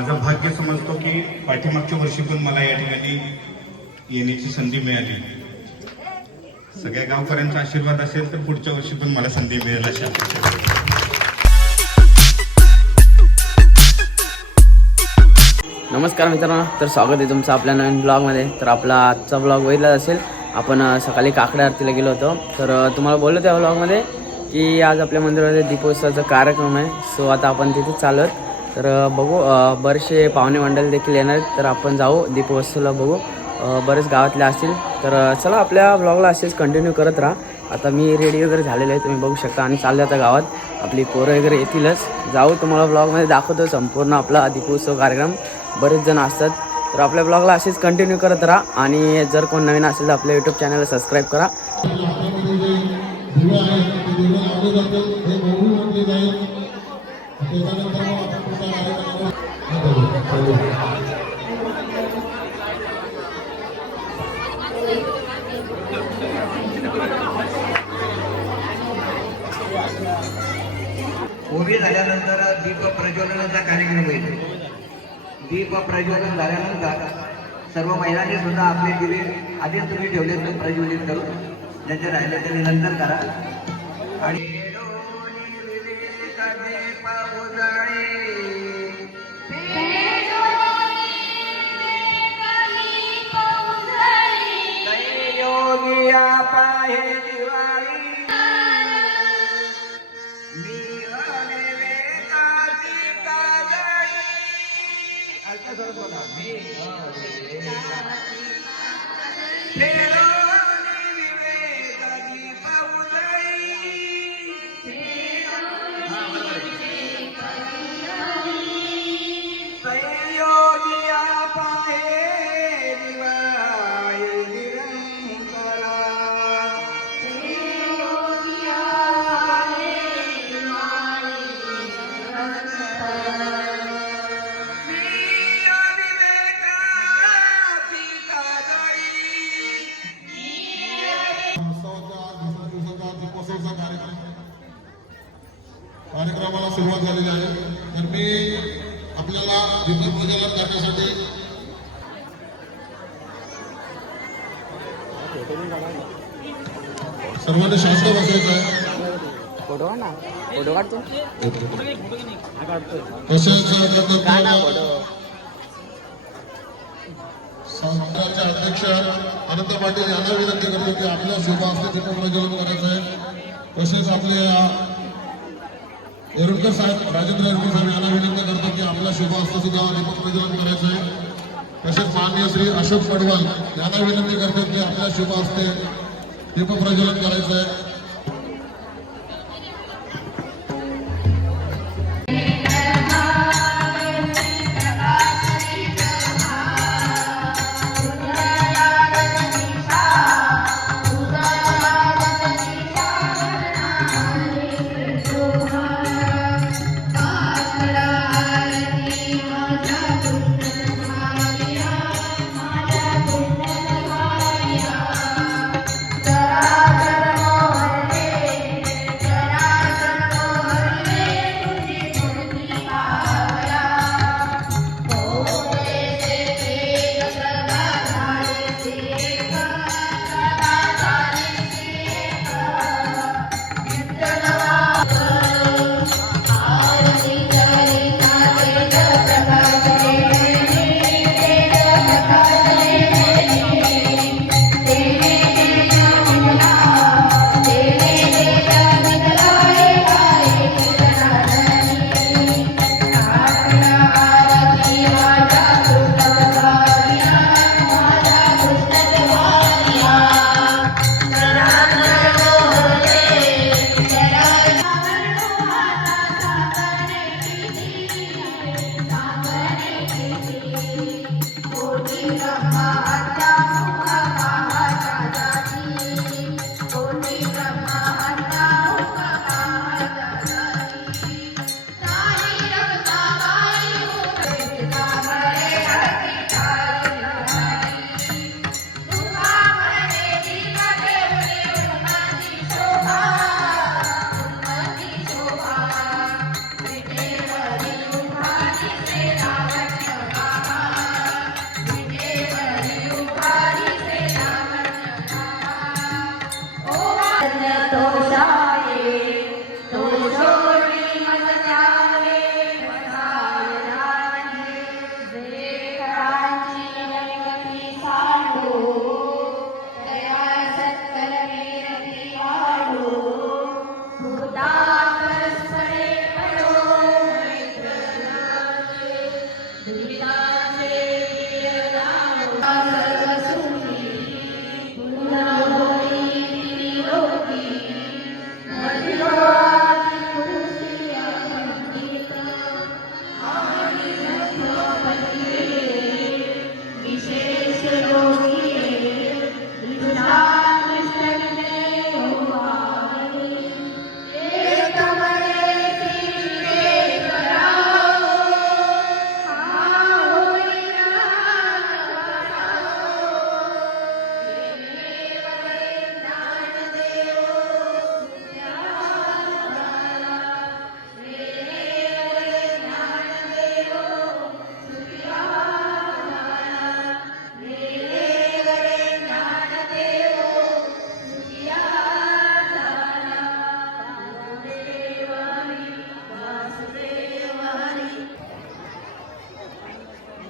माझं भाग्य समजतो की पाठीमागच्या वर्षी पण मला या ठिकाणी येण्याची संधी मिळाली. सगळ्या गावकऱ्यांचा आशीर्वाद असेल तर पुढच्या वर्षी पण मला संधी मिळेल अशा अपेक्षा. नमस्कार मित्रांनो, तर स्वागत आहे तुमचं आपल्या नवीन ब्लॉगमध्ये. तर आपला आजचा ब्लॉग बघितलाच असेल. आपण सकाळी काकडा आरतीला गेलो होतो. तर तुम्हाला बोललो त्या ब्लॉगमध्ये की आज आपल्या मंदिरामध्ये दीपोत्सवाचा कार्यक्रम आहे. सो आता आपण तिथे चालत. तर बघू, बरेचसे पाहुणे मंडळी देखील येणार आहेत. तर आपण जाऊ दीपोत्सवाला बघू. बरेच गावातले असतील. तर चला आपल्या ब्लॉगला असेच कंटिन्यू करत राहा. आता मी रेडी वगैरे झालेलं आहे, तुम्ही बघू शकता. आणि चालले आता गावात. आपली पोरं वगैरे येतीलच. जाऊ, तुम्हाला ब्लॉगमध्ये दाखवतो संपूर्ण आपला दीपोत्सव कार्यक्रम. बरेच जण असतात. तर आपल्या ब्लॉगला असेच कंटिन्यू करत राहा. आणि जर कोण नवीन असेल तर आपल्या यूट्यूब चॅनलला सबस्क्राईब करा. उभी झाल्यानंतर दीप प्रज्वलनाचा कार्यक्रम होईल. दीप प्रज्वलन झाल्यानंतर सर्व महिलांनी सुद्धा आपले दिवे आधीच तुम्ही ठेवले तर प्रज्वलित करून ज्यांचे राहिले त्यांनी नंतर करा. आणि कार्यक्रमाला सुरुवात झालेली आहे. तर मी आपल्याला दीपप्रज्वलन करण्यासाठी सर्वांनी शांत बसायचं आहे. संस्थांचे अध्यक्ष अनंत पाटील यांना विनंती करतो की आपल्या शुभ हस्ते दीपप्रज्वलन करायचं आहे. तसेच आपले येरुडकर साहेब, राजेंद्र येरुडकर साहेब यांना विनंती करतो की आपल्या शुभ हस्ते सुद्धा दीपप्रज्वलन करायचं आहे. तसेच माननीय श्री अशोक पडवाल यांना विनंती करतो की आपल्या शुभ हस्ते दीपप्रज्वलन करायचं आहे. Thank you.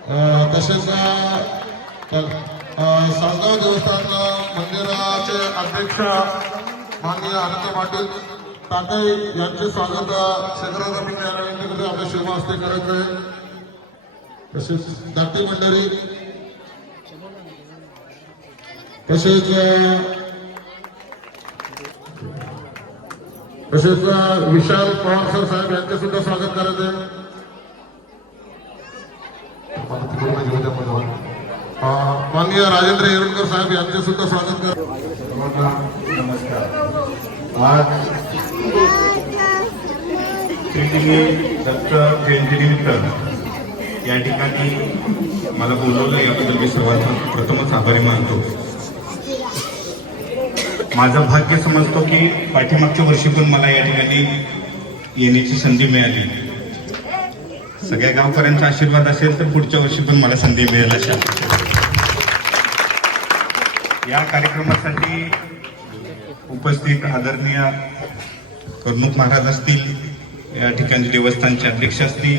तसेच सासगाव देवस्थान मंदिराचे अध्यक्ष माननीय आनंद पाटील ताते यांचे स्वागत शेखरराव मी विनंती आपल्या शुभ हस्ते करत आहे. तसेच दाटी मंडळी तसेच विशाल पवार सर साहेब यांचे सुद्धा स्वागत करत आहे. माननीय राजेंद्र येरुणकर साहेब यांचे सुद्धा स्वागत करत. नमस्कार. आज श्रीदेवी दत्त जयंतीनिमित्त या ठिकाणी मला बोलवलं, याबद्दल मी सर्वात प्रथमच आभारी मानतो. माझं भाग्य समजतो की पाठीमागच्या वर्षी पण मला या ठिकाणी येण्याची संधी मिळाली. सगळ्या गावकऱ्यांचा आशीर्वाद असेल तर पुढच्या वर्षी पण मला संधी मिळेल अशा. या कार्यक्रमासाठी उपस्थित आदरणीय कर्णूक महाराज असतील, या ठिकाणी देवस्थानचे अध्यक्ष असतील,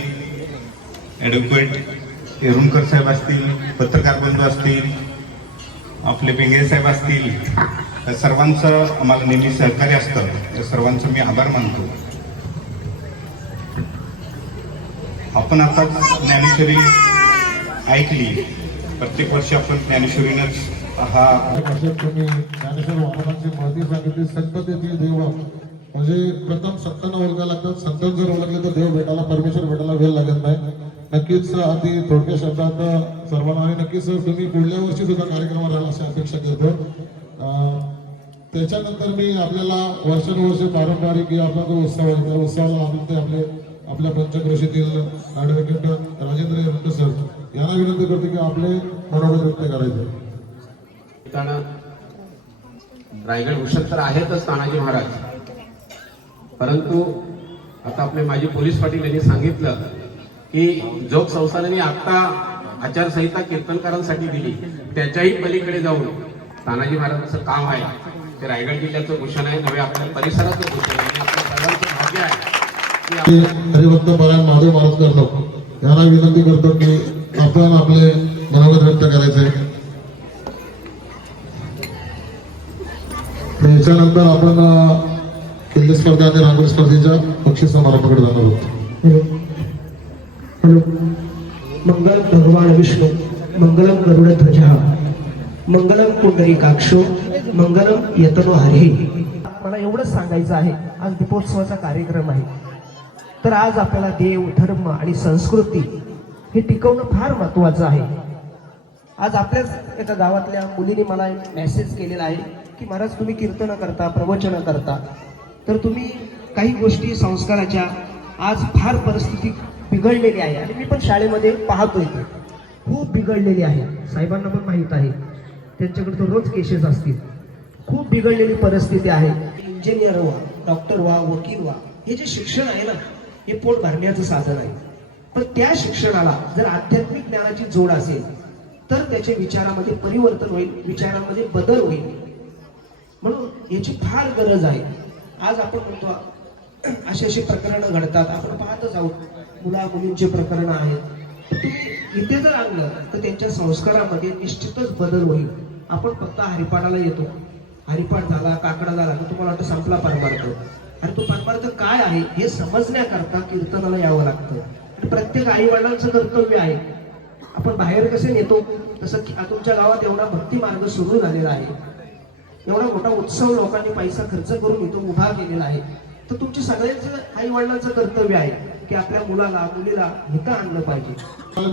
ॲडव्होकेट येरुणकर साहेब असतील, पत्रकार बंधू असतील, आपले पिंगळे साहेब असतील, या सर्वांचं आम्हाला नेहमी सहकार्य असतं. त्या सर्वांचं मी आभार मानतो. आपण आता ज्ञानेश्वरी ऐकली. प्रत्येक वर्षी आपण ज्ञानेश्वरीनंच हा तुम्ही ज्ञानेश्वर महाराजांची महती सांगितली. संततेची देव म्हणजे प्रथम संतांना ओळखायला लागतात. संत जर ओळखले तर देव भेटायला, परमेश्वर भेटायला वेळ लागत नाही. नक्कीच अति थोडक्या शब्दात सर्वांना आणि नक्कीच तुम्ही पुढल्या वर्षी सुद्धा कार्यक्रमात राहाल अशी अपेक्षा करतो. त्याच्यानंतर मी आपल्याला वर्षानुवर्ष पारंपरिक आपला जो उत्सव आहे त्या उत्सवाला आपले आपल्या पंचक्रोशीतील ॲडव्होकेट राजेंद्र येरुणकर सर यांना विनंती करतो की आपले मनोगत व्यक्त करायचे. रायगड भूषण तर आहेतच तानाजी महाराज, परंतु आता आपले माजी पोलीस पाटील यांनी सांगितलं की जोग संस्थानाने आता आचारसंहिता कीर्तनकारांसाठी दिली, त्याच्याही पलीकडे जाऊन तानाजी महाराजांचं काम आहे ते रायगड जिल्ह्याचं भूषण आहे, नव्हे आपल्या परिसराचं भूषण आहे. आपल्या सर्वांचं भाग्य आहे की हरिभक्त परायण माधव महाराज करतो यांना विनंती करतो की आपण आपले मनोगत व्यक्त करायचे. त्याच्यानंतर आपण किल्ले स्पर्धा आणि रांगोळी स्पर्धेच्या बक्षीस समारंभाकडे जाणार आहोत. हॅलो. मंगल भगवान विष्णू मंगलम गरुडध्वजः मंगलम पुंडरीकाक्षो मंगलम यतनो हरी. मला एवढंच सांगायचं आहे, आज दीपोत्सवाचा कार्यक्रम आहे, तर आज आपल्याला देव, धर्म आणि संस्कृती हे टिकवणं फार महत्वाचं आहे. आज आपल्याच एका गावातल्या मुलीने मला मेसेज केलेला आहे की महाराज तुम्ही कीर्तन करता, प्रवचन करता, तर तुम्ही काही गोष्टी संस्काराच्या आज फार परिस्थिती बिघडलेली आहे आणि मी पण शाळेमध्ये पाहतोय ते खूप बिघडलेली आहे. साहेबांना पण माहीत आहे, त्यांच्याकडे तर रोज केसेस असतील. खूप बिघडलेली परिस्थिती आहे. इंजिनियर व्हा, डॉक्टर व्हा, वकील व्हा, हे जे शिक्षण आहे ना हे पोट भरण्याचं साधन आहे. पण त्या शिक्षणाला जर आध्यात्मिक ज्ञानाची जोड असेल तर त्याच्या विचारामध्ये परिवर्तन होईल, विचारामध्ये बदल होईल. म्हणून याची फार गरज आहे. आज आपण म्हणतो अशी अशी प्रकरणं घडतात, आपण पाहतच आहोत, मुला मुलींचे प्रकरण आहेत. तुम्ही इथे जर आणलं तर त्यांच्या संस्कारामध्ये निश्चितच बदल होईल. आपण फक्त हरिपाठाला येतो, हरिपाठ झाला, काकडा झाला, तुम्हाला वाटतं संपला परमार्थ. आणि तो परमार्थ काय आहे हे समजण्याकरता कीर्तनाला यावं लागतं. आणि प्रत्येक आई वडिलांचं कर्तव्य आहे. आपण बाहेर कसे नेतो तसं तुमच्या गावात एवढा भक्ती मार्ग सुरू झालेला आहे, एवढा मोठा उत्सव लोकांनी पैसा खर्च करून इथं उभा केलेला आहे, तर तुमच्या सगळ्यांचं आई वडिलांचं कर्तव्य आहे की आपल्या मुलाला मुलीला इथं आणलं पाहिजे.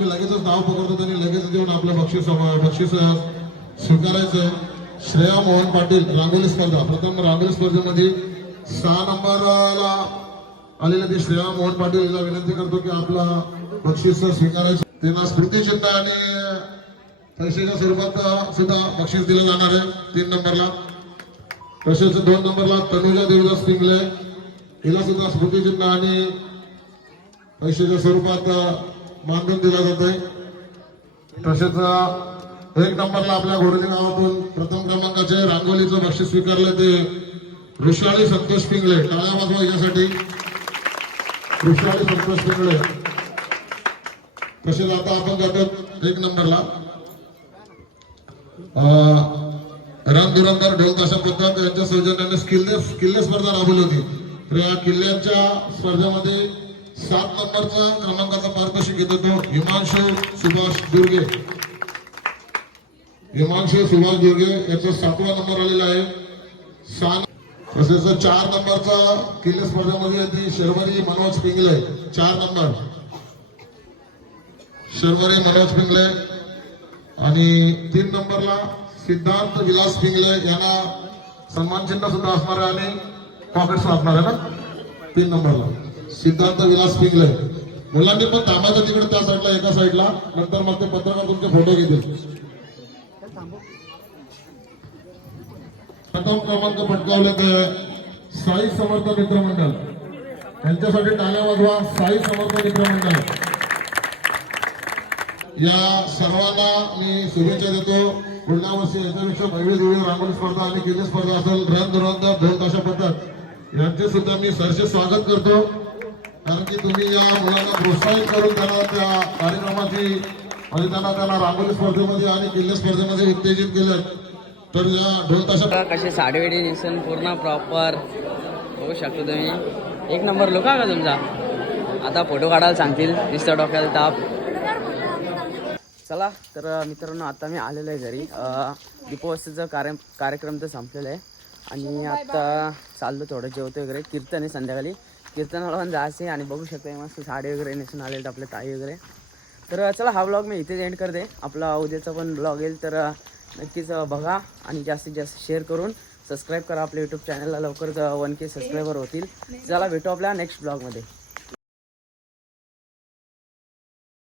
लगेचच नाव पकडतो आणि लगेच देऊन आपलं बक्षीस स्वीकारायचं. श्रेया मोहन पाटील रांगोली स्पर्धा, प्रथम रांगोली स्पर्धेमध्ये 6 नंबरला आलेल्या ती श्रेया मोहन पाटील यांना विनंती करतो की आपला बक्षीस स्वीकारायचं. त्यांना स्मृतिचिन्ह आणि पैशाच्या स्वरूपात सुद्धा बक्षीस दिलं जाणार आहे 3 नंबरला. तसेच 2 नंबरला तनुजा देवदास पिंगले हिला सुद्धा स्मृतिचिन्ह आणि पैशाच्या स्वरूपात मानधन दिलं जात आहे. तसेच 1 नंबरला आपल्या घोडली गावातून प्रथम क्रमांकाचे रांगोलीचं बक्षीस स्वीकारलं ते ऋषाली संतोष पिंगळे. टाळ्या वाजवा यासाठी ऋषाली संतोष पिंगळे. तसेच आता आपण जातो 1 नंबरला रणधुरंदर ढोल ताशा पथक यांच्या सौजन्याने किल्ले स्पर्धा राबवली होती. तर या किल्ल्यांच्या स्पर्धेमध्ये 7 नंबरचा क्रमांकाचा पारितोषिक घेत होतो हिमांशु सुभाष दुर्गे. हिमांशु सुभाष दुर्गे याचा 7वा नंबर आलेला आहे. तसेच 4 नंबरचा किल्ले स्पर्धेमध्ये ती शर्वरी मनोज पिंगले 4 नंबर शर्वरी मनोज पिंगले. आणि 3 नंबरला सिद्धांत विलास पिंगले यांना सन्मान चिन्ह सुद्धा असणार आहे आणि पॉकेट्स असणार आहे ना. 3 नंबरला सिद्धांत विलास पिंगले. मुलांनी पण थांबायचं तिकडे त्या साईडला एका साईडला, नंतर मग ते पत्रकार तुमचे फोटो घेतील. प्रथम क्रमांक पटकावले ते साई समर्थ मित्र मंडळ यांच्यासाठी टाळ्या वाजवा. साई समर्थ मित्र मंडळ या सर्वांना मी शुभेच्छा देतो. पुढल्या वर्षी याच्यापेक्षा भव्य रांगोळी स्पर्धा आणि किल्ले स्पर्धा असेल. रणधुरंदर ढोल ताशा पथक यांचे सुद्धा मी सरसे स्वागत करतो, कारण की तुम्ही या मुलांना प्रोत्साहित करून त्यांना त्या कार्यक्रमाची आणि त्यांना रांगोळी स्पर्धेमध्ये आणि किल्ले स्पर्धेमध्ये उत्तेजित केलं. तर या ढोल ताशा कसे साडीवेडी दिसन पूर्ण प्रॉपर बघू शकतो तुम्ही. 1 नंबर लुक का तुमचा. आता फोटो काढायला सांगतील, दिसतं डोक्याला ताप. चला तर मित्रांनो आता मी आलेलो आहे घरी. दीपोत्सवचं कार्यक्रम तर संपलेलं आहे आणि आता चाललो थोडं जेवतो वगैरे. कीर्तन आहे संध्याकाळी, कीर्तनाला पण जायचं आहे. आणि बघू शकतो मस्त साडी वगैरे नेसून आलेत आपले ताई वगैरे. तर चला हा ब्लॉग मी इथेच एंड करते. आपला उद्याचा पण ब्लॉग येईल तर नक्कीच बघा आणि जास्तीत जास्त शेअर करून सबस्क्राईब करा आपल्या यूट्यूब चॅनलला. लवकर 1K सबस्क्रायबर होतील. चला भेटू आपल्या नेक्स्ट ब्लॉगमध्ये.